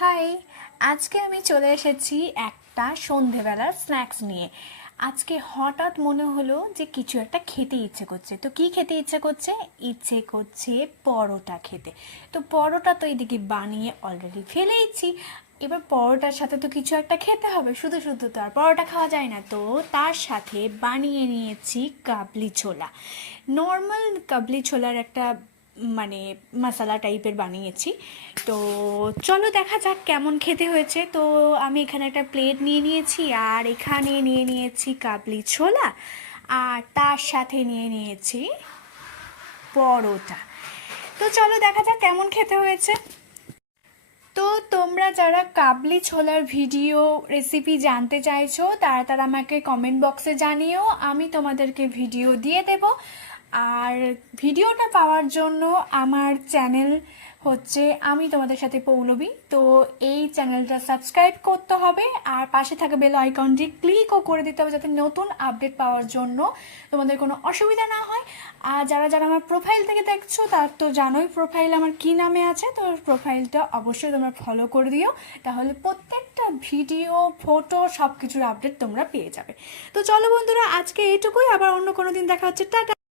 High, আজকে আমি চলে এসেছি একটা সন্ধেবেলার স্ন্যাক্স নিয়ে। আজকে হঠাৎ মনে হলো যে কিছু একটা খেতে ইচ্ছে করছে। তো কি খেতে ইচ্ছে করছে? ইচ্ছে করছে পরোটা খেতে। তো পরোটা তো এদিকে বানিয়ে অলরেডি ফেলেইছি। এবার পরোটার সাথে তো কিছু একটা খেতে হবে, শুধু শুধু তো আর পরোটা খাওয়া যায় না। তো তার সাথে বানিয়ে নিয়েছি কাবলি ছোলা। নর্মাল কাবলি ছোলার একটা মানে মশলা টাইপের বানিয়েছি। তো চলো দেখা যাক কেমন খেতে হয়েছে। তো আমি এখানে একটা প্লেট নিয়ে নিয়েছি, আর এখানে নিয়ে নিয়েছি কাবলি ছোলা, আর তার সাথে নিয়ে নিয়েছি পরোটা। তো চলো দেখা যাক কেমন খেতে হয়েছে। তো তোমরা যারা কাবলি ছোলার ভিডিও রেসিপি জানতে চাইছো তারা তারা আমাকে কমেন্ট বক্সে জানিও, আমি তোমাদেরকে ভিডিও দিয়ে দেব। আর ভিডিওটা পাওয়ার জন্য আমার চ্যানেল হচ্ছে আমি তোমাদের সাথে পৌলবী, তো এই চ্যানেলটা সাবস্ক্রাইব করতে হবে আর পাশে থাকা বেল আইকনটি ক্লিকও করে দিতে হবে, যাতে নতুন আপডেট পাওয়ার জন্য তোমাদের কোনো অসুবিধা না হয়। আর যারা যারা আমার প্রোফাইল থেকে দেখছো তার তো জানোই প্রোফাইল আমার কি নামে আছে, তো প্রোফাইলটা অবশ্যই তোমরা ফলো করে দিও, তাহলে প্রত্যেকটা ভিডিও ফটো সব কিছুর আপডেট তোমরা পেয়ে যাবে। তো চলো বন্ধুরা, আজকে এইটুকুই, আবার অন্য কোনো দিন দেখা হচ্ছে। টাটা।